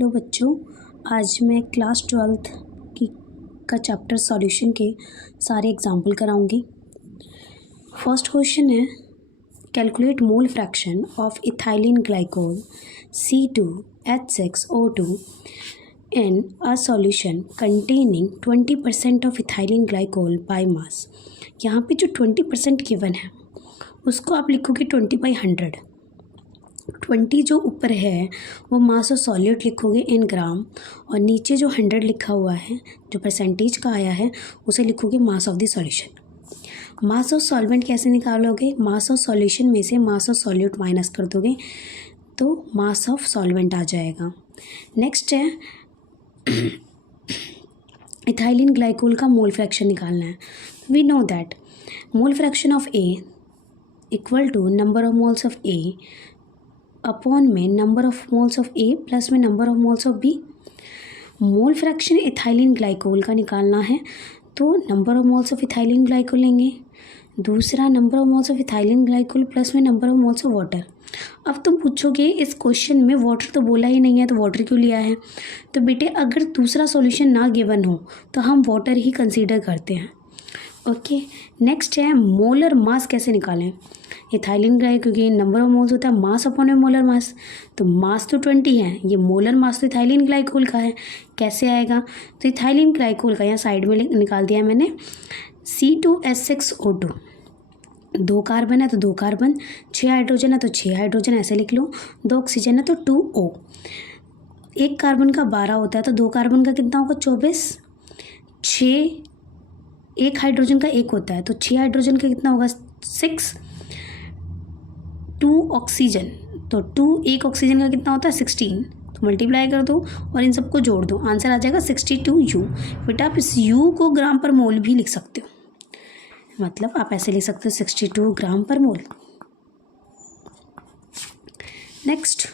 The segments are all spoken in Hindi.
हेलो बच्चों, आज मैं क्लास 12th की का चैप्टर सॉल्यूशन के सारे एग्जाम्पल कराऊंगी। फर्स्ट क्वेश्चन है, calculate mole fraction of ethylene glycol C2H6O2 in a solution containing 20% of ethylene glycol by mass. यहाँ पे जो 20% गिवन है उसको आप लिखोगे 20/100। 20 जो ऊपर है वो मास ऑफ सॉल्यूट लिखोगे इन ग्राम, और नीचे जो 100 लिखा हुआ है जो परसेंटेज का आया है उसे लिखोगे mass of the solution. Mass of solvent कैसे निकालोगे? मास ऑफ सॉल्यूशन में से मास ऑफ सॉल्यूट माइनस कर दोगे तो मास ऑफ सॉल्वेंट आ जाएगा। नेक्स्ट है इथाइलिन ग्लाइकोल का मोल फ्रैक्शन निकालना है। We know that mole fraction of A equal to number of moles of A upon में number of moles of A plus में number of moles of B. Mole fraction ethylene glycol का निकालना है तो number of moles of ethylene glycol लेंगे, दूसरा number of moles of ethylene glycol plus में number of moles of water. अब तुम पूछोगे इस क्वेश्चन में वाटर तो बोला ही नहीं है तो वाटर क्यों लिया है? तो बेटे अगर दूसरा सॉल्यूशन ना गिवन हो तो हम वाटर ही कंसीडर करते हैं। ओके, नेक्स्ट है मोलर मास कैसे निकालें। इथाइलिन ग्लाइकोल क्योंकि नंबर ऑफ मोल्स होता है मास अपॉन में मोलर मास, तो मास तो 20 है, ये मोलर मास तो इथाइलिन ग्लाइकोल का है। कैसे आएगा? तो इथाइलिन ग्लाइकोल का यहाँ साइड में निकाल दिया मैंने C2H6O2। 2 कार्बन है तो 2 कार्बन, 6 हाइड्रोजन है तो 6 हाइड्रोजन, ऐसे लिख लो। 2 ऑक्सीजन है तो 2O। 1 कार्बन का 12 होता है तो 2 कार्बन का कितना होगा? 24। 6 1 हाइड्रोजन का 1 होता है तो 6 हाइड्रोजन का कितना होगा? 6। 2 ऑक्सीजन तो 1 ऑक्सीजन का कितना होता है? 16। तो मल्टीप्लाई कर दो और इन सबको जोड़ दो, आंसर आ जाएगा 62U। बेटा आप इस U को ग्राम पर मोल भी लिख सकते हो, मतलब आप ऐसे लिख सकते हो 62 ग्राम पर मोल। नेक्स्ट,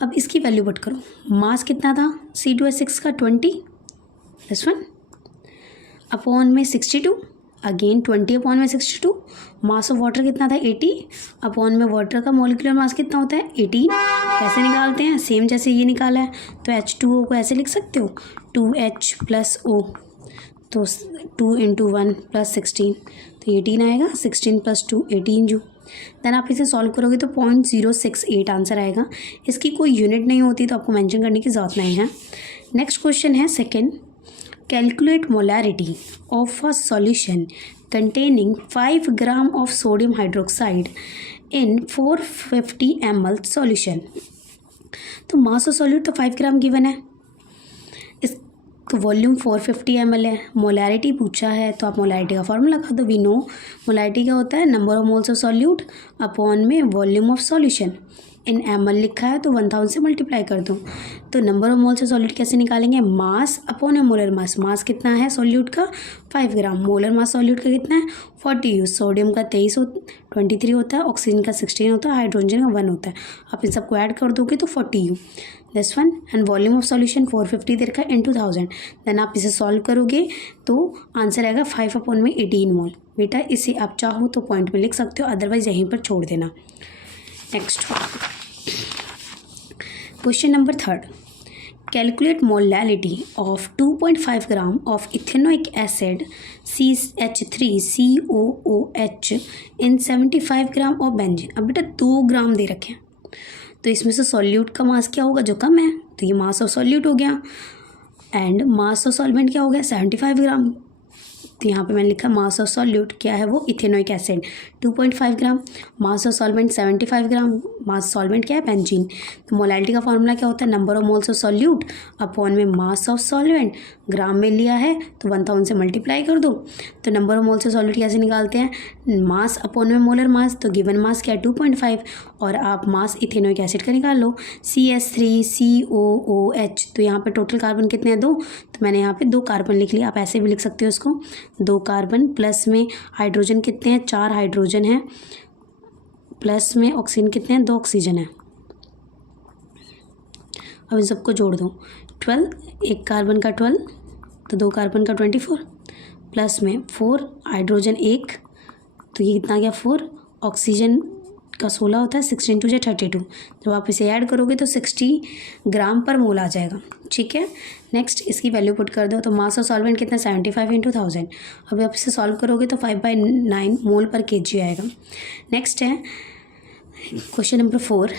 अब इसकी वैल्यू पुट करो। मास कितना था C2H6 का? 20 + 1 अपॉन में 62, अगेन 20 अपॉन में 62। मास ऑफ वाटर कितना था? 80 अपॉन में वाटर का मॉलिक्यूलर मास कितना होता है? 18। कैसे निकालते हैं? सेम जैसे ये निकाला है तो H2O को ऐसे लिख सकते हो 2H + O, तो 2 × 1 + 16 तो 18 आएगा। 16 + 2 18U। देन आप इसे सॉल्व करोगे तो 0.068 आंसर आएगा। इसकी कोई यूनिट नहीं होती तो आपको मेंशन करने की ज़रूरत नहीं है। नेक्स्ट क्वेश्चन है second, calculate molarity of a solution containing 5 gram of sodium hydroxide in 450 ml solution। तो मास ऑफ सॉल्यूट तो 5 ग्राम गिवन है, इस तो वॉल्यूम 450 ml है। मोलैरिटी पूछा है तो आप मोलैरिटी का फॉर्मूला लगा दो। वी नो मोलैरिटी क्या होता है? Number of moles of solute upon में volume of solution. In ml लिखा है तो 1000 से मल्टीप्लाई कर दो। तो number of moles of solute कैसे निकालेंगे? मास अपॉन मोलर मास। मास कितना है सॉल्यूट का? 5 ग्राम। मोलर मास सॉल्यूट का कितना है? 40। सोडियम का 23 होता है, ऑक्सीजन का 16 होता है, हाइड्रोजन का 1 होता है। आप इन सबको ऐड कर दोगे तो 40U this one. And volume of solution 450 दे रखा है × 1000। देन आप इसे सॉल्व करोगे तो आंसर आएगा 5 अपॉन में 18 मोल। बेटा इसे आप चाहो तो पॉइंट में लिख सकते हो, अदरवाइज यहीं पर छोड़ देना। Next question number 3, calculate molality of 2.5 gram of ethanoic acid CH3COOH in 75 gram of benzene. अब बेटा 2 ग्राम दे रखे हैं तो इसमें से सॉल्यूट का मास क्या होगा? जो कम है, तो ये मास ऑफ सॉल्यूट हो गया। एंड मास ऑफ सॉल्वेंट क्या हो गया? 75 ग्राम। तो यहाँ पे मैंने लिखा मास ऑफ सॉल्यूट क्या है? वो ethanoic acid 2.5 gram, mass of solvent 75 gram, mass solvent क्या है? बेंजीन। तो मोलैलिटी का फॉर्मूला क्या होता है? Number of moles of solute upon में मास ऑफ सॉल्वेंट। ग्राम में लिया है तो 1000 से मल्टीप्लाई कर दो। तो number of moles of solute कैसे निकालते हैं? मास अपॉन में मोलर मास। तो गिवन मास क्या है? 2.5, और आप मास इथेनोइक एसिड का निकाल लो CH3COOH। तो यहाँ पर टोटल कार्बन कितने हैं? 2। तो मैंने यहाँ पे 2 कार्बन लिख लिया। आप ऐसे भी लिख सकते हो इसको, 2 कार्बन प्लस में हाइड्रोजन कितने हैं? 4 हाइड्रोजन है, प्लस में ऑक्सीजन कितने हैं? 2 ऑक्सीजन है। अब इन सबको जोड़ दो, 12, 1 कार्बन का 12 तो 2 कार्बन का 24, प्लस में 4 हाइड्रोजन 1 तो ये कितना गया? 4 ऑक्सीजन का 16 होता है, 16 टू 32। जब आप इसे ऐड करोगे तो 60 ग्राम पर मोल आ जाएगा। ठीक है, नेक्स्ट इसकी वैल्यू पुट कर दो। तो मास ऑफ सॉल्वेंट कितना, 75 इंटू 1000। अभी आप इसे सॉल्व करोगे तो 5/9 मोल पर kg आएगा। नेक्स्ट है question number 4,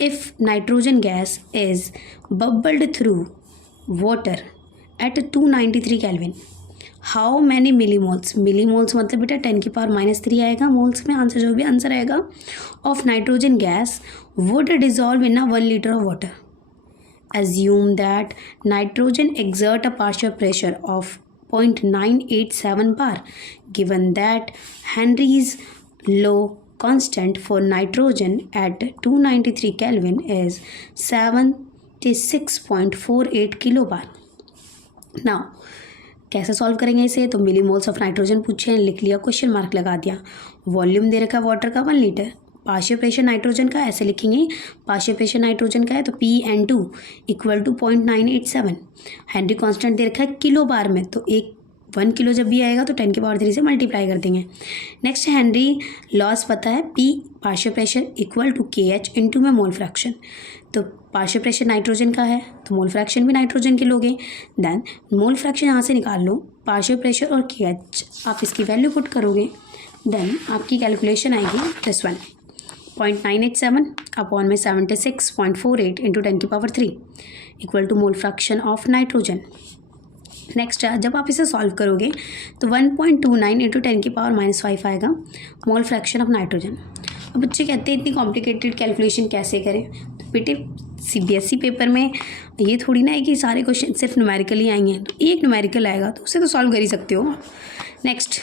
if nitrogen gas is bubbled through water at 293 kelvin, how many millimoles, millimoles मतलब बेटा 10⁻³ आएगा, मोल्स में आंसर जो भी आंसर आएगा, of nitrogen gas would dissolve in 1 liter of water. Assume that nitrogen exert a partial pressure of 0.987 bar. Given that Henry's law constant for nitrogen at 293 Kelvin is 76.48 kilobar. Now कैसे सॉल्व करेंगे इसे, तो मिलीमोल्स ऑफ नाइट्रोजन पूछे हैं, लिख लिया, क्वेश्चन मार्क लगा दिया। वॉल्यूम दे रखा है वाटर का 1 लीटर, पार्शियल प्रेशर नाइट्रोजन का ऐसे लिखेंगे, पार्शियल प्रेशर नाइट्रोजन का है तो Pn2 equal to 0.987। Henry constant दे रखा है किलो बार में, तो 1 किलो जब भी आएगा तो 10⁻³ से मल्टीप्लाई कर देंगे। नेक्स्ट हेनरी लॉस पता है, P partial pressure equal to KH into में मोल फ्रैक्शन, तो पार्शियल प्रेशर नाइट्रोजन का है तो मोल फ्रैक्शन भी नाइट्रोजन के लोगे। देन मोल फ्रैक्शन यहाँ से निकाल लो, पार्शियल प्रेशर और KH, आप इसकी वैल्यू पुट करोगे, देन आपकी कैलकुलेशन आएगी दिस वन, 0.987 अपॉन में 76.48 into 10⁻³ equal to mole fraction of nitrogen. Next जब आप इसे सॉल्व करोगे तो 1.29 इंटू 10⁻⁻5 आएगा मोल फ्रैक्शन ऑफ नाइट्रोजन। अब बच्चे कहते हैं इतनी कॉम्प्लिकेटेड कैलकुलेशन कैसे करें, तो बेटे CBSE पेपर में ये थोड़ी ना है कि सारे क्वेश्चन सिर्फ न्यूमेरिकल ही आएंगे, तो एक न्यूमेरिकल आएगा तो उसे तो सॉल्व कर ही सकते हो। नेक्स्ट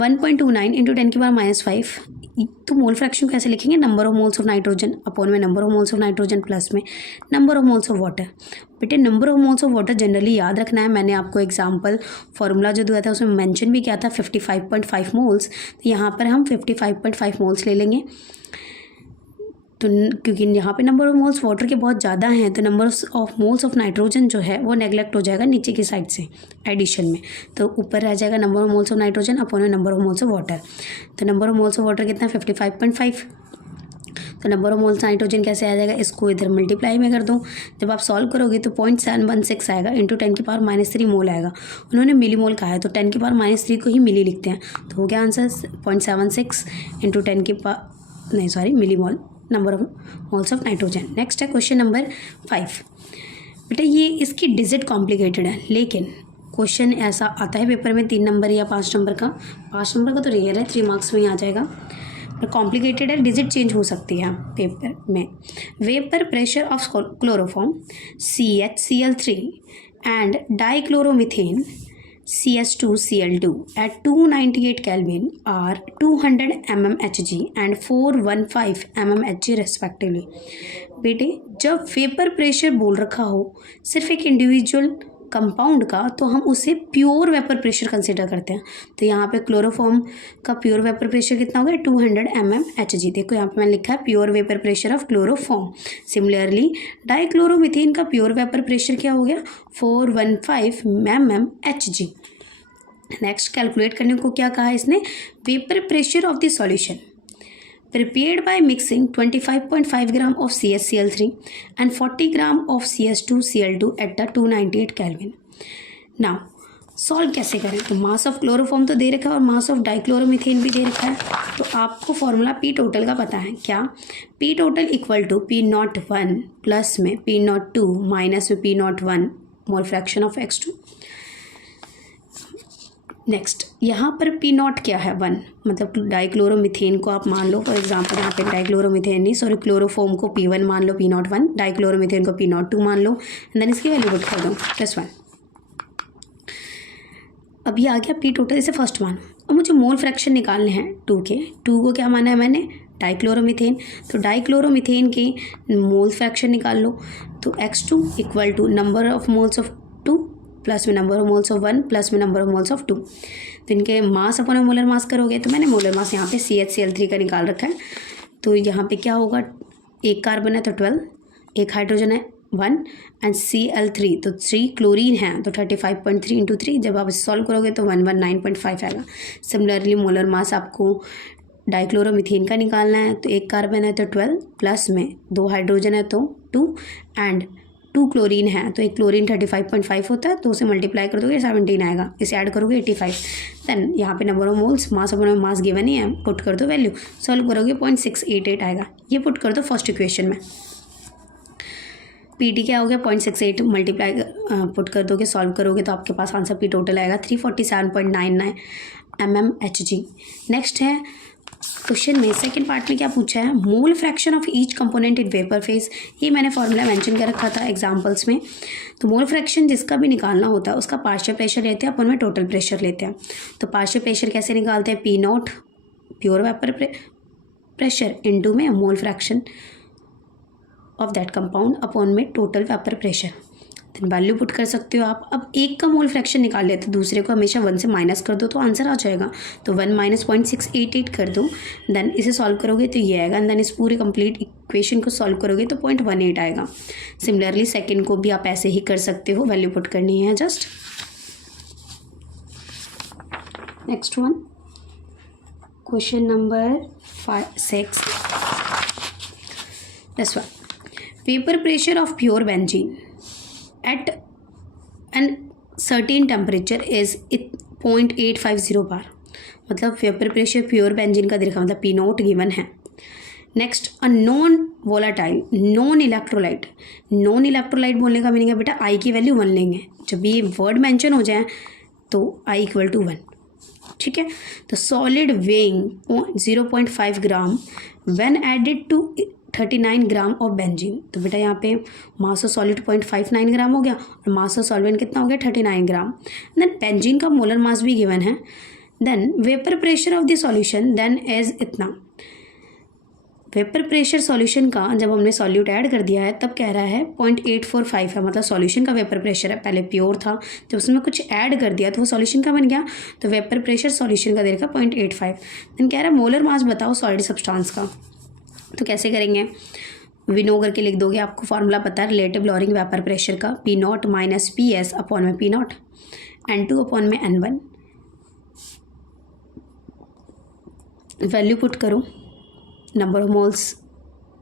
1.29 इंटू 10⁻⁻5, तो मोल फ्रैक्शन कैसे लिखेंगे, number of moles of nitrogen upon में number of moles of nitrogen plus में number of moles of water. बेटे number of moles of water generally याद रखना है, मैंने आपको एग्जांपल फॉर्मूला जो दिया था उसमें मेंशन भी किया था 55.5 मोल्स, तो यहाँ पर हम 55.5 मोल्स ले लेंगे। तो क्योंकि यहाँ पे नंबर ऑफ मोल्स वाटर के बहुत ज़्यादा हैं तो number of moles of nitrogen जो है वो नेगलेक्ट हो जाएगा नीचे की साइड से एडिशन में, तो ऊपर रह जाएगा number of moles of nitrogen upon number of moles of water. तो number of moles of water कितना, 55.5, तो नंबर ऑफ मोल्स नाइट्रोजन कैसे आ जाएगा, इसको इधर मल्टीप्लाई में कर दूँ, जब आप सॉल्व करोगे तो 0.716 आएगा इंटू 10⁻³ मोल आएगा। उन्होंने मिली मोल कहा है तो 10⁻³ को ही मिली लिखते हैं, तो हो गया answer 0.76 into millimole number of moles of nitrogen. Next है क्वेश्चन नंबर 5। बेटा ये इसकी डिजिट कॉम्प्लिकेटेड है, लेकिन क्वेश्चन ऐसा आता है पेपर में 3 नंबर या 5 नंबर का, 5 नंबर का तो रेयर है, 3 मार्क्स में ही आ जाएगा, पर कॉम्प्लिकेटेड है, डिजिट चेंज हो सकती है पेपर में। Vapour pressure of chloroform CHCl3 and dichloromethane CS2Cl2 at 298 Kelvin are 200 mmHg and 415 mmHg respectively। बेटे जब वेपर प्रेशर बोल रखा हो सिर्फ एक इंडिविजुअल कंपाउंड का, तो हम उसे प्योर वेपर प्रेशर कंसिडर करते हैं। तो यहाँ पे क्लोरोफॉर्म का प्योर वेपर प्रेशर कितना हो गया, 200 mmHg। देखो यहाँ पे मैंने लिखा है pure vapour pressure of chloroform. Similarly dichloromethane का प्योर वेपर प्रेशर क्या हो गया, 415 mmHg। नेक्स्ट कैलकुलेट करने को क्या कहा है इसने, vapour pressure of the solution prepared by mixing 25.5 gram of CaCl3 and 40 gram of CS2Cl2 at the 298 Kelvin। Now solve कैसे करें, तो मास ऑफ क्लोरोफॉर्म तो दे रखा है और मास ऑफ डाइक्लोरोमीथेन भी दे रखा है, तो आपको फॉर्मूला P टोटल का पता है क्या, P total equal to P01 plus में P02 माइनस में P01 mole fraction of X2। Next यहाँ पर P0 क्या है, 1, मतलब डाइक्लोरोमीथेन को आप मान लो फॉर एग्जांपल, यहाँ पे डाइक्लोरोमीथेन नहीं सॉरी क्लोरोफॉर्म को P1 मान लो, P01, डाइक्लोरोमीथेन को P02 मान लो, एंड देन इसकी वैल्यू पुट कर दो +1। अभी आ गया P टोटल, इसे फर्स्ट मान। अब मुझे मोल फ्रैक्शन निकालने हैं 2 के, 2 को क्या माना है मैंने, डाइक्लोरोमीथेन, तो डाइक्लोरोमीथेन के मोल फ्रैक्शन निकाल लो, तो X2 equal to number of moles of 2 plus में number of moles of 1 plus में नंबर ऑफ मोल्स ऑफ 2, तो इनके मास अपॉन मोलर मास करोगे, तो मैंने मोलर मास यहाँ पे CHCl3 का निकाल रखा है, तो यहाँ पे क्या होगा, एक कार्बन है तो 12, एक हाइड्रोजन है 1 एंड Cl3 तो 3 क्लोरीन है तो 35.3 इंटू 3, जब आप इसे सॉल्व करोगे तो 119.5 आएगा। सिमिलरली मोलर मास आपको डाइक्लोरोमीथेन का निकालना है, तो एक कार्बन है तो 12 प्लस में 2 हाइड्रोजन है तो 2 एंड 2 क्लोरीन है, तो एक क्लोरीन 35.5 होता है, तो उसे मल्टीप्लाई कर दोगे 17 आएगा, इसे ऐड करोगे 85। देन यहाँ पे number of moles, mass upon mass given ही है, पुट कर दो वैल्यू, सॉल्व करोगे 0.688 आएगा। ये पुट कर दो फर्स्ट इक्वेशन में। पी टी क्या हो गया 0.68 मल्टीप्लाई पुट कर दोगे, सॉल्व करोगे तो आपके पास आंसर पी टोटल आएगा 347.99 mmHg। नेक्स्ट है क्वेश्चन में सेकंड पार्ट में क्या पूछा है, मोल fraction of each component in vapour phase. ये मैंने फॉर्मूला मेंशन कर रखा था एग्जांपल्स में। तो मोल फ्रैक्शन जिसका भी निकालना होता है उसका पार्शियल प्रेशर लेते हैं, अपन में टोटल प्रेशर लेते हैं। तो पार्शियल प्रेशर कैसे निकालते हैं, P0 pure vapour pressure into में mole fraction of that compound upon में total vapour pressure. Then value put कर सकते हो आप। अब एक का मोल फ्रैक्शन निकाल लेते तो दूसरे को हमेशा 1 से माइनस कर दो तो आंसर आ जाएगा। तो 1 माइनस 0.688 कर दो, देन इसे सॉल्व करोगे तो ये आएगा, देन इस पूरे कंप्लीट इक्वेशन को सॉल्व करोगे तो 0.18 आएगा। सिमिलरली सेकंड को भी आप ऐसे ही कर सकते हो, वैल्यू पुट करनी है just. Next one question number 6 this one, vapour pressure of pure benzene at an certain temperature is 0.850 बार। मतलब वेपर प्रेशर प्योर बेंजीन का देखा, मतलब P0 गिवन है। Next a non volatile non electrolyte. Non electrolyte बोलने का मीनिंग है बेटा आई की वैल्यू 1 लेंगे, जब ये वर्ड मेंशन हो जाए तो आई इक्वल टू 1, ठीक है। तो solid weighing 0.5 gram when added to 39 gram of benzene. तो बेटा यहाँ पे मास ऑफ सॉलिड 0.59 ग्राम हो गया और मास ऑफ सॉल्वेंट कितना हो गया 39 ग्राम। देन बेंजीन का मोलर मास भी गिवन है। Then vapour pressure of the solution then as इतना। वेपर प्रेशर सॉल्यूशन का जब हमने सॉल्यूट ऐड कर दिया है तब कह रहा है 0.845 है, मतलब सॉल्यूशन का वेपर प्रेशर है, पहले प्योर था, जब उसमें कुछ ऐड कर दिया तो वो सॉल्यूशन का बन गया। तो वेपर प्रेशर सॉल्यूशन का देखा 0.85। देन कह रहा है मोलर मास बताओ सॉलिड सब्सटेंस का। तो कैसे करेंगे, विनो करके लिख दोगे, आपको फार्मूला पता है रिलेटिव लॉरिंग वेपर प्रेशर का, P0 माइनस PS अपॉन में P0 N2 अपॉन में N1। वैल्यू पुट करो, नंबर ऑफ मोल्स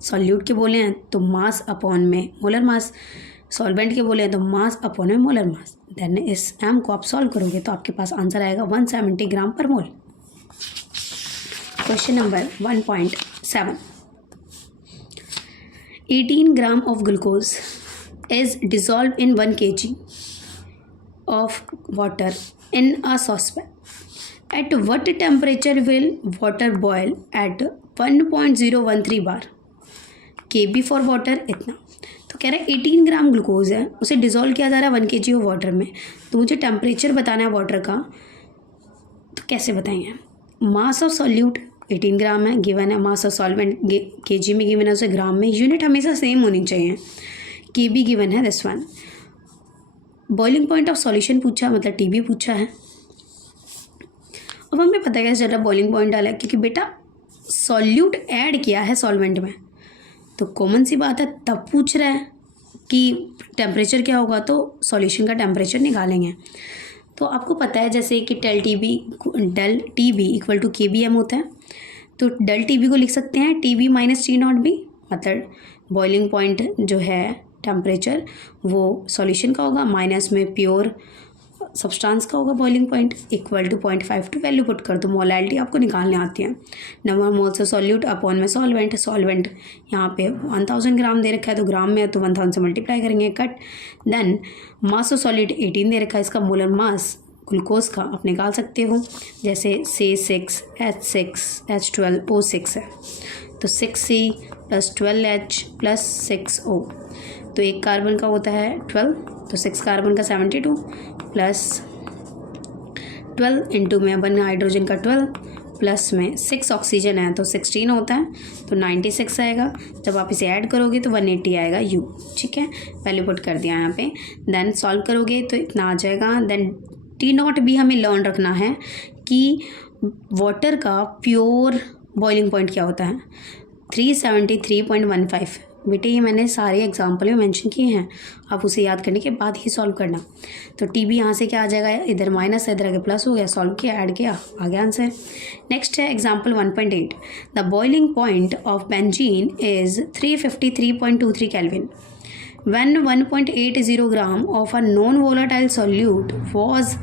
सॉल्यूट के बोले हैं तो मास अपॉन में मोलर मास, सॉल्वेंट के बोले हैं तो मास अपॉन में मोलर मास। देन इस M को आप सॉल्व करोगे तो आपके पास आंसर आएगा 170 gram per mole. Question number 1.7, 18 gram of glucose is dissolved in 1 kg of water in a saucepan. At what temperature will water boil at 1.013 bar? Kb for water इतना। तो कह रहा है 18 ग्राम ग्लूकोज है, उसे डिज़ोल्व किया जा रहा है 1 kg ऑफ वाटर में। तो मुझे टेम्परेचर बताना है वाटर का, तो कैसे बताएंगे। मास ऑफ सॉल्यूट 18 ग्राम है, गिवन है। मास ऑफ सॉल्वेंट केजी में गिवन है, उसे ग्राम में, यूनिट हमेशा सेम होनी चाहिए। केबी गिवन है this one. Boiling point of solution पूछा, मतलब टीबी पूछा है। अब हमें पता है कैसे चला बॉइलिंग पॉइंट डाला है, क्योंकि बेटा सॉल्यूट ऐड किया है सॉल्वेंट में, तो कॉमन सी बात है तब पूछ रहा है कि टेम्परेचर क्या होगा, तो सॉल्यूशन का टेम्परेचर निकालेंगे। तो आपको पता है जैसे कि del T B equal to KBM होता है, तो डेल TB को लिख सकते हैं TB माइनस T0 भी, मतलब बॉइलिंग पॉइंट जो है टेम्परेचर वो सॉल्यूशन का होगा, माइनस में प्योर सब्सटेंस का होगा boiling point, equal to 0.52 value put कर दो। मोलैलिटी आपको निकालने आती है, number moles of solute upon में सॉल्वेंट। सॉल्वेंट यहाँ पे 1000 ग्राम दे रखा है तो ग्राम में है तो 1000 से मल्टीप्लाई करेंगे, cut. Then mass of solid 18 दे रखा है, इसका मोलर मास ग्लूकोज का आप निकाल सकते हो, जैसे C6H6H12O6 है, तो 6C plus 12H plus 6O, तो एक कार्बन का होता है 12, तो 6 कार्बन का 72 प्लस 12 इंटू में 1 हाइड्रोजन का 12 प्लस में 6 ऑक्सीजन है तो 16 होता है, तो 96 आएगा। जब आप इसे ऐड करोगे तो 180 आएगा U, ठीक है। वैल्यू पुट कर दिया यहाँ पे। देन सॉल्व करोगे तो इतना आ जाएगा। देन T0 भी हमें लर्न रखना है कि वाटर का प्योर बॉइलिंग पॉइंट क्या होता है, 373.15 बेटे ये मैंने सारे एग्जाम्पल में मेंशन किए हैं, आप उसे याद करने के बाद ही सॉल्व करना। तो टी बी यहाँ से क्या आ जाएगा, इधर माइनस है, इधर आगे प्लस हो गया, सॉल्व किया, ऐड किया, आ गया आंसर। नेक्स्ट है example 1.8, the boiling point of benzene is 353.23 kelvin when 1.80 gram of a non-volatile solute was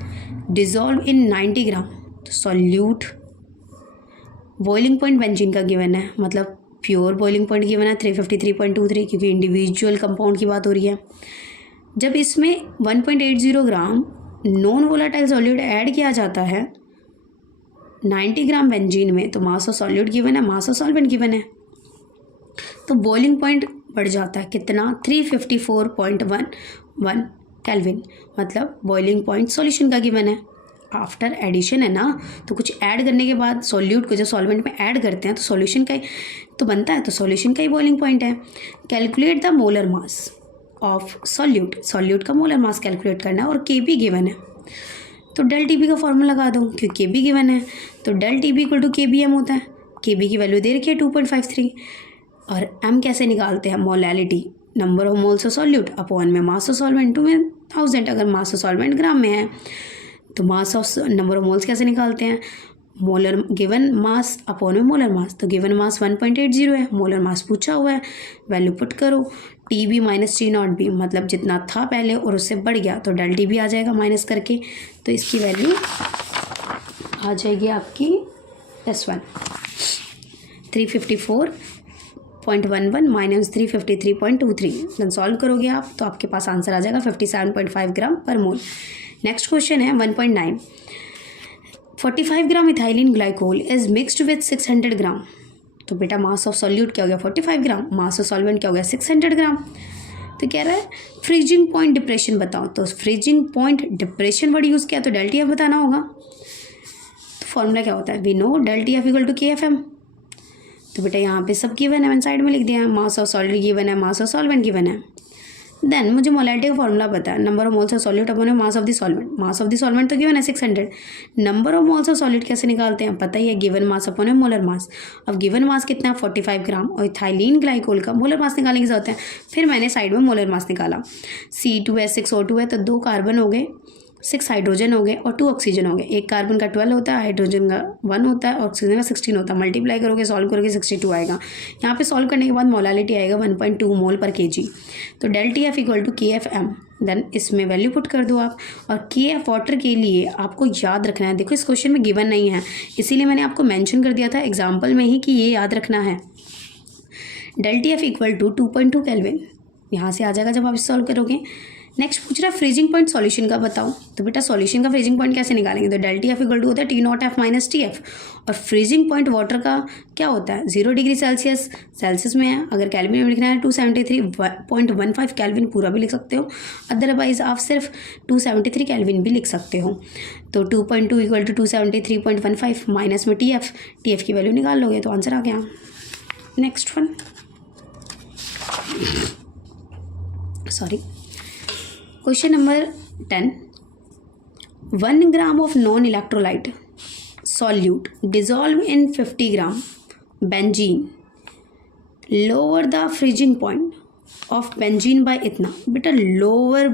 dissolved in 90 ग्राम। तो सॉल्यूट बॉइलिंग पॉइंट बेंजीन का गिवन है, मतलब प्योर बॉइलिंग पॉइंट गिवन है 353.23, क्योंकि इंडिविजुअल कंपाउंड की बात हो रही है। जब इसमें 1.80 ग्राम नॉन वोलाटाइल सॉल्यूट ऐड किया जाता है 90 ग्राम बेंजीन में, तो मास ऑफ सॉल्यूट गिवन है, मास ऑफ सॉल्वेंट गिवन है, तो बॉइलिंग पॉइंट बढ़ जाता है कितना, 354.11 केल्विन, मतलब बॉइलिंग पॉइंट सॉल्यूशन का गिवन है। आफ्टर एडिशन है ना, तो कुछ ऐड करने के बाद सॉल्यूट को जब सॉल्वेंट में ऐड करते हैं तो सॉल्यूशन का ही तो बनता है, तो सॉल्यूशन का ही बॉइलिंग पॉइंट है। Calculate the molar mass of solute, solute का मोलर मास कैलकुलेट करना है और के बी गिवन है, तो डेल टी बी का फॉर्मूला लगा दो, क्योंकि के बी गिवन है, तो del T B equal to K B M होता है। के बी की वैल्यू दे रखी है 2.53, और एम कैसे निकालते हैं, molality, number of moles of solute upon में मास ऑफ सॉल्वेंट 2000, अगर मास ऑफ सॉल्वेंट ग्राम में है तो mass of number of moles कैसे निकालते हैं, मोलर गिवन मास अपॉन में मोलर मास, तो गिवन मास 1.80 है, मोलर मास पूछा हुआ है, वैल्यू पुट करो, T B minus T naught B, मतलब जितना था पहले और उससे बढ़ गया, तो डेल टी बी आ जाएगा माइनस करके, तो इसकी वैल्यू आ जाएगी आपकी S1 354.11 माइनस 353.23। जब सॉल्व करोगे आप तो आपके पास आंसर आ जाएगा 57.5 ग्राम पर मोल। नेक्स्ट क्वेश्चन है 1.9, 45 gram ethylene glycol is mixed with 600 gram. तो बेटा मास ऑफ सॉल्यूट क्या हो गया 45 ग्राम, मास ऑफ सॉल्वेंट क्या हो गया 600 ग्राम। तो कह रहा है फ्रीजिंग पॉइंट डिप्रेशन बताओ, तो freezing point depression word use किया तो डेल टी एफ बताना होगा। तो फॉर्मूला क्या होता है, we know del T F equal to K F M. तो बेटा यहाँ पे सब गिवन है, मैंने साइड में लिख दिया है, मास ऑफ सॉल्यूट गिवन है, मास ऑफ सॉल्वेंट गिवन है। देन मुझे मोलैलिटी का फॉर्मूला पता है, number of moles of solute upon mass of the solvent, mass of the solvent तो गिवन है 600, number of moles of solute कैसे निकालते हैं पता ही है, गिवन मास अपॉन मोलर मास। अब गिवन मास कितना है 45 ग्राम, और इथाइलिन ग्लाइकोल का मोलर मास निकालने की जरूरत है, फिर मैंने साइड में मोलर मास निकाला, C2H6O2 है, तो 2 कार्बन हो गए, 6 हाइड्रोजन हो गए और 2 ऑक्सीजन हो गए। एक कार्बन का 12 होता है, हाइड्रोजन का 1 होता है, ऑक्सीजन का 16 होता है। मल्टीप्लाई करोगे, सॉल्व करोगे 62 आएगा। यहाँ पे सॉल्व करने के बाद मोलालिटी आएगा 1.2 मोल पर केजी। तो del T F equal to K F M, then इसमें वैल्यू पुट कर दो आप। और के एफ वाटर के लिए आपको याद रखना है, देखो इस क्वेश्चन में गिवन नहीं है, इसीलिए मैंने आपको मैंशन कर दिया था एग्जाम्पल में ही कि ये याद रखना है। Del T F equal to 2.2 kelvin, यहाँ से आ जाएगा जब आप सॉल्व करोगे। नेक्स्ट पूछ रहा है फ्रीजिंग पॉइंट सॉल्यूशन का बताओ। तो बेटा सॉल्यूशन का फ्रीजिंग पॉइंट कैसे निकालेंगे, तो del T F equal to होता है T naught F minus T F, और फ्रीजिंग पॉइंट वाटर का क्या होता है 0 डिग्री सेल्सियस, सेल्सियस में है, अगर कैल्विन में लिखना है 273.15 केल्विन पूरा भी लिख सकते हो, अदरवाइज आप सिर्फ 273 केल्विन भी लिख सकते हो। तो 2.2 इक्वल टू 273.15 माइनस में टी एफ की वैल्यू निकाल लोगे तो आंसर आ गया। Next one, sorry, question number 10, 1 gram of non electrolyte solute dissolve in 50 gram benzene, lower the freezing point of benzene by इतना। बेटा लोअर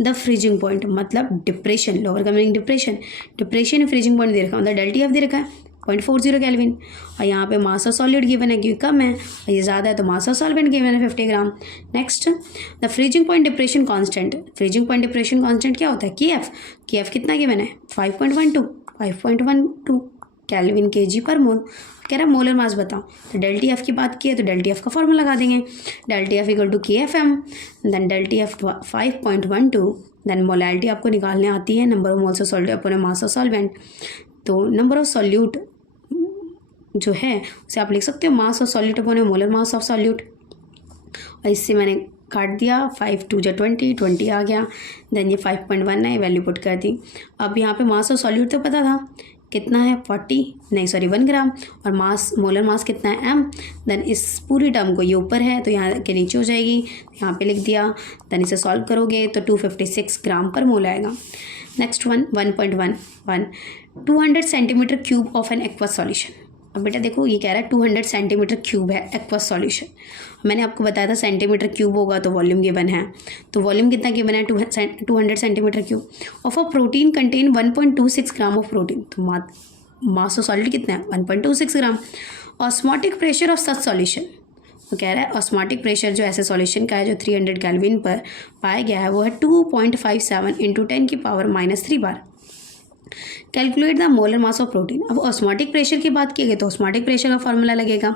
द फ्रीजिंग पॉइंट मतलब डिप्रेशन, लोअर का meaning depression, depression freezing point दे रखा है, मतलब डेल टी एफ दे रखा है 0.40 केल्विन, और यहाँ पे मास ऑफ सॉलिड गिवन है क्योंकि कम है, और ये ज़्यादा है तो मास ऑफ सॉल्वेंट गिवन है 50 gram. Next, the freezing point depression constant, freezing point depression constant क्या होता है के एफ कितना गिवन है 5.12 केल्विन केजी पर मोल। कह रहा है मोलर मास बताओ, तो डेल टी एफ की बात की है तो डेल टी एफ का फॉर्मूला लगा देंगे, del T F equal to K F M, then del T F 5.12, then molality आपको निकालने आती है, number of moles of solute upon mass of solvent. तो नंबर ऑफ सॉल्यूट जो है उसे आप लिख सकते हो mass of solute upon molar mass of solute, और इससे मैंने काट दिया 5 2 जा 20 आ गया, देन ये 5.1 है, वैल्यू पुट कर दी। अब यहाँ पे मास ऑफ सॉल्यूट तो पता था कितना है 1 ग्राम, और मास मोलर मास कितना है m, देन इस पूरी टर्म को ये ऊपर है तो यहाँ के नीचे हो जाएगी, यहाँ पे लिख दिया, देन इसे सॉल्व करोगे तो 256 ग्राम पर मोल आएगा। Next one 1.11, 200 centimetre cube of an aqueous solution. अब अब बेटा देखो ये कह रहा है 200 सेंटीमीटर क्यूब है एक्वस सॉल्यूशन। मैंने आपको बताया था सेंटीमीटर क्यूब होगा तो वॉल्यूम गिवन है, तो वॉल्यूम कितना गिवन है 200 centimetre cube. Of a protein contain 1.26 gram of protein, तो मास ऑफ सॉलिड कितना है 1.26 gram. Osmotic pressure of such solution, वो कह रहा है ऑस्मोटिक प्रेशर जो ऐसे सॉल्यूशन का है जो 300 केल्विन पर पाया गया है वो है 2.57 × 10⁻³ bar. Calculate the molar mass of protein. अब ऑस्मोटिक प्रेशर की बात की गई तो ऑस्मोटिक प्रेशर का फॉर्मूला लगेगा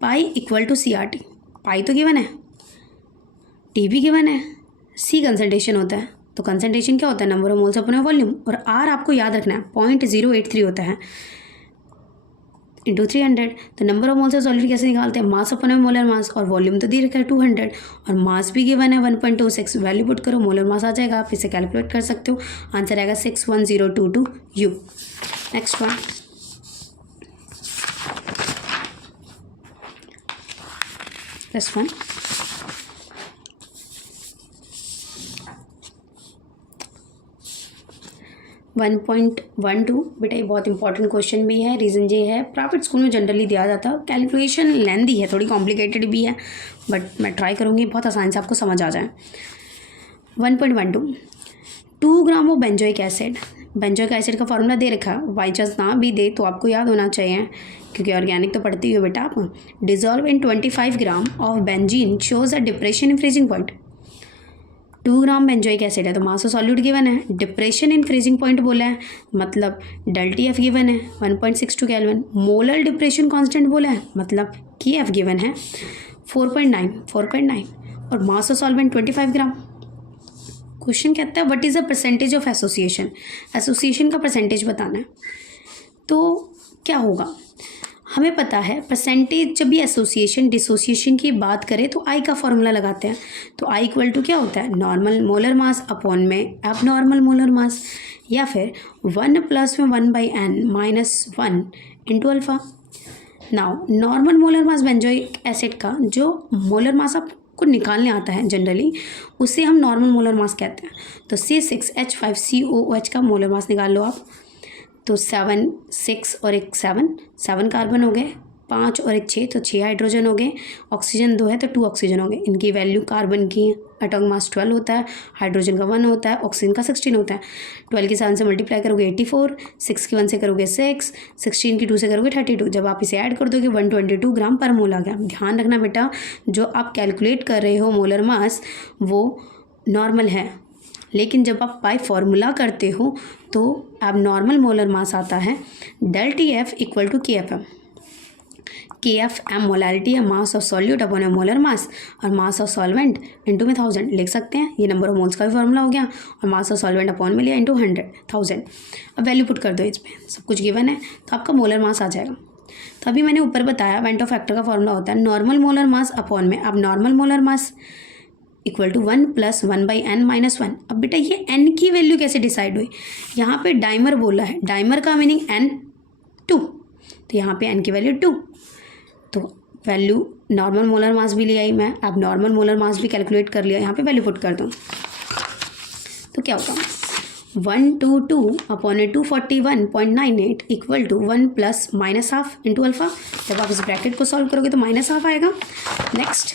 पाई इक्वल टू CRT। पाई तो गिवन है, टी भी गिवन है, सी कंसंट्रेशन होता है, तो कंसंट्रेशन क्या होता है number of moles upon volume, और आर आपको याद रखना है 0.083 होता है इंटू 300। तो number of moles of solid कैसे निकालते हैं, मास अपॉन मोलर मास, और वॉल्यूम तो दे रखा है 200 और मास भी गिवन है 1.26। वैल्यू पुट करो, मोलर मास आ जाएगा, आप इसे कैलकुलेट कर सकते हो, आंसर आएगा 61022 U। Next one, next one 1.12 बेटा ये बहुत इंपॉर्टेंट क्वेश्चन भी है। रीज़न ये है प्राइवेट स्कूल में जनरली दिया जाता है, कैलकुलेशन लेंदी है, थोड़ी कॉम्प्लिकेटेड भी है, बट मैं ट्राई करूँगी बहुत आसानी से आपको समझ आ जाए। 1.12 2 gram of benzoic acid. Benzoic acid का फॉर्मूला दे रखा है, बाई चांस ना भी दे तो आपको याद होना चाहिए क्योंकि ऑर्गेनिक तो पढ़ती हो बेटा आप। Dissolve in 25 gram of benzene shows a depression in freezing point. 2 gram benzoic acid है तो मास ऑफ सॉल्यूट गिवन है, डिप्रेशन इन फ्रीजिंग पॉइंट बोला है, मतलब ΔTF गिवन है 1.62 केल्विन, मोलर डिप्रेशन कांस्टेंट बोला है, मतलब KF गिवन है 4.9 और mass of solvent 25 gram. Question कहता है what is the percentage of association, association का परसेंटेज बताना है। तो क्या होगा, हमें पता है परसेंटेज जब भी एसोसिएशन डिसोसिएशन की बात करें तो आई का फॉर्मूला लगाते हैं, तो आई इक्वल टू क्या होता है नॉर्मल मोलर मास अपॉन में एबनॉर्मल मोलर मास, या फिर 1 + 1/n - 1 into alpha. Now normal molar मास बेंजोइक एसिड का जो मोलर मास आपको निकालने आता है जनरली उसे हम नॉर्मल मोलर मास कहते हैं। तो C6H5COOH का मोलर मास निकाल लो आप, तो 7 6 और एक 7 कार्बन हो गए, 5 और एक 6 तो 6 हाइड्रोजन हो गए, ऑक्सीजन 2 है तो 2 ऑक्सीजन हो गए। इनकी वैल्यू कार्बन की एटॉमिक मास 12 होता है, हाइड्रोजन का 1 होता है, ऑक्सीजन का 16 होता है। 12 की 7 से मल्टीप्लाई करोगे 84, 6 की 1 से करोगे 6, 16 की 2 से करोगे 32। जब आप इसे ऐड कर दोगे 122 ग्राम पर मोल आ गया। ध्यान रखना बेटा जो आप कैलकुलेट कर रहे हो मोलर मास वो नॉर्मल है, लेकिन जब आप बाय फॉर्मूला करते हो तो अब नॉर्मल मोलर मास आता है ΔTF equal to KFM। KFM molarity है mass of solute upon molar mass, और मास ऑफ सॉल्वेंट इंटू में 1000 लिख सकते हैं। ये नंबर ऑफ मोल्स का भी फॉर्मूला हो गया, और मास ऑफ सॉल्वेंट अपॉन में लिया इंटू 1000। अब वैल्यू पुट कर दो, इसमें सब कुछ गिवन है तो आपका मोलर मास आ जाएगा। तो अभी मैंने ऊपर बताया वेंटो फैक्टर का फॉर्मूला होता है नॉर्मल मोलर मास अपॉन में अब normal molar mass equal to 1 + 1/n - 1। अब बेटा ये n की वैल्यू कैसे डिसाइड हुई, यहाँ पे डाइमर बोला है, डाइमर का मीनिंग N2, तो यहाँ पे n की वैल्यू 2, तो वैल्यू नॉर्मल मोलर मास भी ले आई मैं, अब नॉर्मल मोलर मास भी कैलकुलेट कर लिया, यहाँ पे वैल्यू पुट कर दूँ तो क्या होगा 122 upon 241.98 equal to 1 + -½ into alpha. जब आप इस ब्रैकेट को सॉल्व करोगे तो -½ आएगा। नेक्स्ट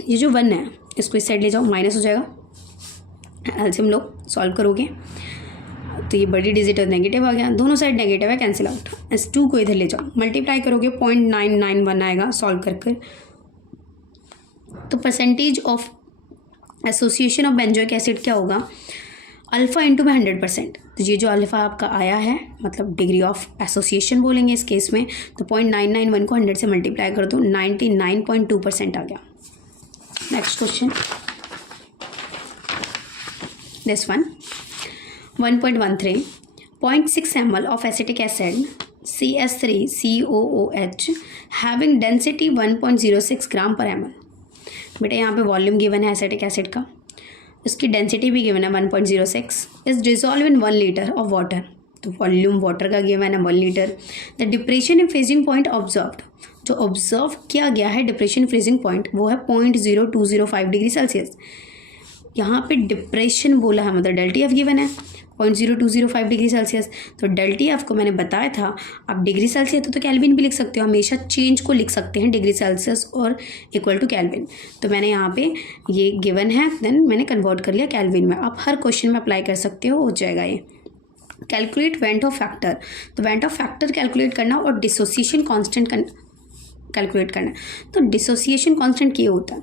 ये जो 1 है इसको इस साइड ले जाओ, माइनस हो जाएगा। एलसीएम लो सॉल्व करोगे तो ये बड़ी डिजिट नेगेटिव आ गया, दोनों साइड नेगेटिव है, कैंसिल आउट। S2 को इधर ले जाओ, मल्टीप्लाई करोगे 0.991 आएगा सॉल्व कर कर। तो percentage of association of benzoic acid क्या होगा, अल्फ़ा इंटू में 100%। तो ये जो अल्फ़ा आपका आया है मतलब डिग्री ऑफ एसोसिएशन बोलेंगे इस केस में, तो 0.991 को 100 से मल्टीप्लाई कर दो 99.2% आ गया। Next question this one 1.13 0.6 ml of acetic acid CS3COOH having density 1.06 ग्राम पर ml। बेटा यहाँ पे वॉल्यूम गिवन है एसिटिक एसिड का, इसकी डेंसिटी भी गिवन है 1.06, is dissolve in 1 litre of water. तो वॉल्यूम वाटर का गिवन है 1 litre. The depression in freezing point observed, जो ऑब्जर्व किया गया है डिप्रेशन फ्रीजिंग पॉइंट वो है 0.0205 डिग्री सेल्सियस। यहाँ पे डिप्रेशन बोला है मतलब ΔTF गिवन है, 0.0205 डिग्री सेल्सियस। तो डेल्टी एफ को मैंने बताया था, आप डिग्री सेल्सियस तो केल्विन भी लिख सकते हो, हमेशा चेंज को लिख सकते हैं डिग्री सेल्सियस और इक्वल टू केल्विन। तो मैंने यहाँ पे ये गिवन है, देन मैंने कन्वर्ट कर लिया केल्विन में। आप हर क्वेश्चन में अप्लाई कर सकते हो जाएगा ये। कैलकुलेट वेंट ऑफ फैक्टर, तो वेंट ऑफ फैक्टर कैलकुलेट करना और डिसोसिएशन कांस्टेंट कैलकुलेट करना। तो डिसोसिएशन कांस्टेंट क्या होता है?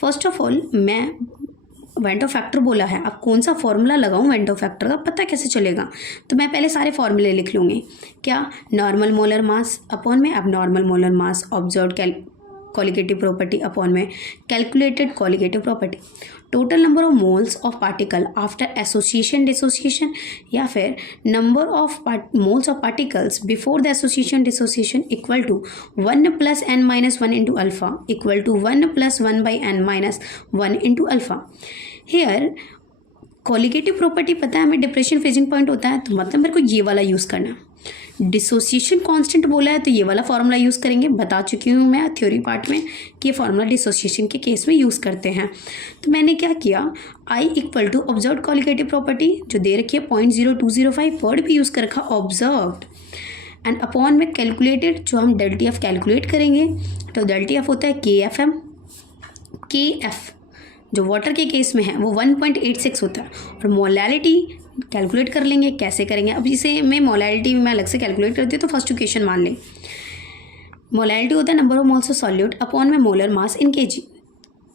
फर्स्ट ऑफ ऑल मैं वेंट ऑफ फैक्टर बोला है, अब कौन सा फॉर्मूला लगाऊं वेंट ऑफ फैक्टर का पता कैसे चलेगा? तो मैं पहले सारे फॉर्मूले लिख लूँगी। क्या? नॉर्मल मोलर मास अपॉन में abnormal molar mass, observed colligative property upon में calculated colligative property, total number of moles of particle after association dissociation, या फिर number of moles of particles before the association dissociation equal to 1 + n-1 into alpha equal to 1 + 1/n-1 into alpha. Here colligative property पता है हमें, डिप्रेशन फ्रीजिंग पॉइंट होता है, तो मतलब मेरे को ये वाला यूज़ करना है। डिसोसिएशन कांस्टेंट बोला है तो ये वाला फार्मूला यूज़ करेंगे। बता चुकी हूँ मैं थ्योरी पार्ट में कि ये फार्मूला डिसोसिएशन के केस में यूज़ करते हैं। तो मैंने क्या किया, I equal to observed colligative property जो दे रखी है 0.0205, वर्ड भी यूज़ कर रखा ऑब्जर्व्ड, एंड अपॉन में कैलकुलेटेड जो हम डेल्टी एफ कैलकुलेट करेंगे। तो डेल्टी एफ होता है KFM, KF जो वाटर के केस में है वो 1.86 होता है, और मोलैलिटी कैलकुलेट कर लेंगे। कैसे करेंगे? अब इसे मैं मोलैलिटी में अलग से कैलकुलेट करती हूँ, तो फर्स्ट इक्वेशन मान लें। मोलैलिटी होता है number of moles of solute upon में मोलर मास इन केजी।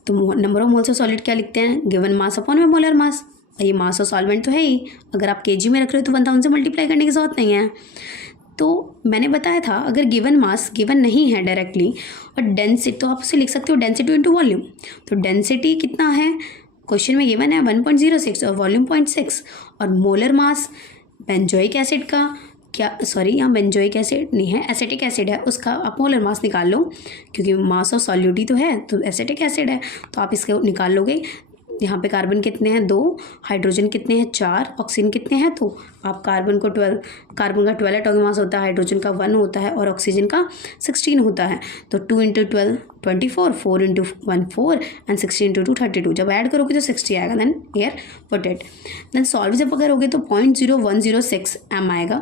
तो number of moles of solute क्या लिखते हैं? गिवन मास अपॉन में मोलर मास। ये मास ऑफ सॉल्वेंट तो है ही, अगर आप केजी में रख रहे हो तो 1000 से मल्टीप्लाई करने की जरूरत नहीं है। तो मैंने बताया था अगर गिवन मास गिवन नहीं है डायरेक्टली और डेंसिटी, तो आप उसे लिख सकते हो डेंसिटी इंटू वॉल्यूम। तो डेंसिटी कितना है क्वेश्चन में गिवन है 1.06 और वॉल्यूम 0.6, और मोलर मास बेंजोइक एसिड का यहाँ बेंजोइक एसिड नहीं है, एसिटिक एसिड है, उसका आप मोलर मास निकाल लो, क्योंकि मास ऑफ सॉल्यूट तो है तो एसिटिक एसिड है, तो आप इसके निकाल लोगे। यहाँ पे कार्बन कितने हैं? 2, हाइड्रोजन कितने हैं? 4, ऑक्सीजन कितने हैं? तो आप कार्बन का 12 एटॉमिक मास होता है, हाइड्रोजन का 1 होता है और ऑक्सीजन का 16 होता है। तो 2 × 12 24, 4 × 1 4 एंड 16 × 2 32। जब ऐड करोगे तो 60 आएगा, then air put it, then solve जब करोगे तो 0.0106 m आएगा।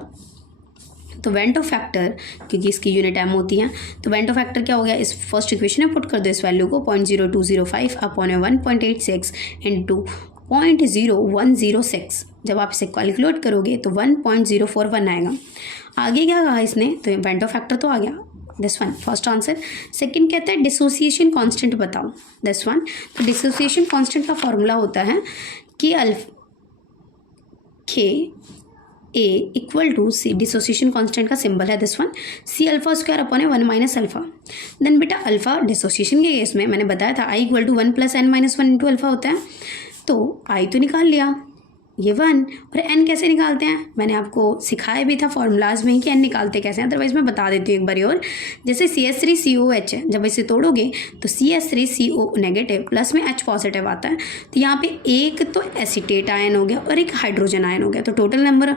तो वेंट ऑफ फैक्टर, क्योंकि इसकी यूनिट एम होती है, तो वेंट ऑफ फैक्टर क्या हो गया? इस फर्स्ट इक्वेशन में पुट कर दो इस वैल्यू को 0.0205 अपॉन 1.86 इंटू 0.0106। जब आप इसे कैलकुलेट करोगे तो 1.041 आएगा। आगे क्या कहा इसने? तो वेंट ऑफ फैक्टर तो आ गया, this one first answer. Second कहता है डिसोसिएशन कांस्टेंट बताओ, दिस वन। तो डिसोसिएशन कांस्टेंट का फॉर्मूला होता है कि A equal to C, dissociation constant का सिंबल है this one, C alpha square upon 1 minus alpha. Then बेटा अल्फा डिसोसिएशन के केस में मैंने बताया था I equal to 1 + n-1 into alpha होता है। तो I तो निकाल लिया, ये 1, और n कैसे निकालते हैं मैंने आपको सिखाया भी था फॉर्मूलाज में ही कि n निकालते कैसे हैं, अदरवाइज मैं बता देती हूँ एक बार और। जैसे CH3COH है, जब इसे तोड़ोगे तो CH3CO नेगेटिव प्लस में H पॉजिटिव आता है, तो यहाँ पे एक तो एसीटेट आयन हो गया और एक हाइड्रोजन आयन हो गया, तो टोटल नंबर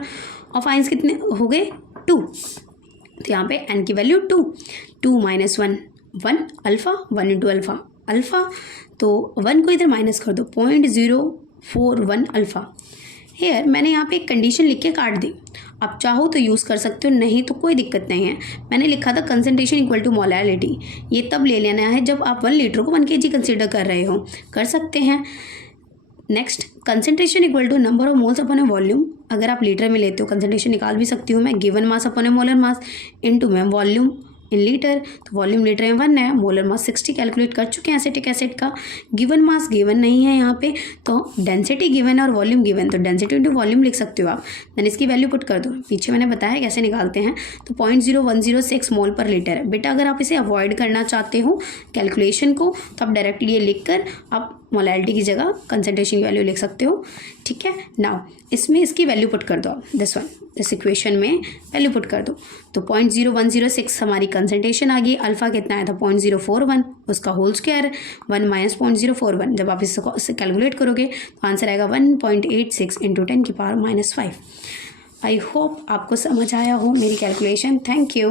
ऑफ आयन्स कितने हो गए? 2। तो यहाँ पे n की वैल्यू 2, 2 - 1 1 अल्फा, 1 इंटू अल्फा, तो 1 को इधर माइनस कर दो 0.041 अल्फा। हेयर मैंने यहाँ पे एक कंडीशन लिख के काट दी, आप चाहो तो यूज़ कर सकते हो, नहीं तो कोई दिक्कत नहीं है। मैंने लिखा था कंसंट्रेशन इक्वल टू मोलैलिटी, ये तब ले लेना है जब आप 1 लीटर को 1 kg कंसिडर कर रहे हो, कर सकते हैं। Next concentration equal to number of moles upon volume, अगर आप लीटर में लेते हो कंसंट्रेशन निकाल भी सकती हूँ मैं, given mass upon molar mass into में वॉल्यूम इन लीटर, तो वॉल्यूम लीटर में 1 है, मोलर मास 60 कैलकुलेट कर चुके हैं एसिटिक एसिड का। गिवन मास गिवन नहीं है यहाँ पे, तो डेंसिटी गिवन और वॉल्यूम गिवन, तो डेंसिटी इंटू वॉल्यूम लिख सकते हो आप, देन इसकी वैल्यू पुट कर दो। पीछे मैंने बताया कैसे निकालते हैं, तो 0.0106 मोल पर लीटर है। बेटा अगर आप इसे अवॉइड करना चाहते हो कैलकुलेशन को, तो आप डायरेक्टली ये लिख कर आप मोलैलिटी की जगह कंसंट्रेशन की वैल्यू लिख सकते हो, ठीक है। नाउ इसमें इसकी वैल्यू पुट कर दो आप, दिस वन, इस इक्वेशन में वैल्यू पुट कर दो। तो 0.0106 हमारी कंसंट्रेशन आ गई, अल्फा कितना आया था 0.041, उसका होल स्क्वायर 1 - 0.041। जब आप इससे कैलकुलेट करोगे तो आंसर आएगा 1.86 इंटू 10⁻⁻5। आई होप आपको समझ आया हो मेरी कैलकुलेशन। Thank you.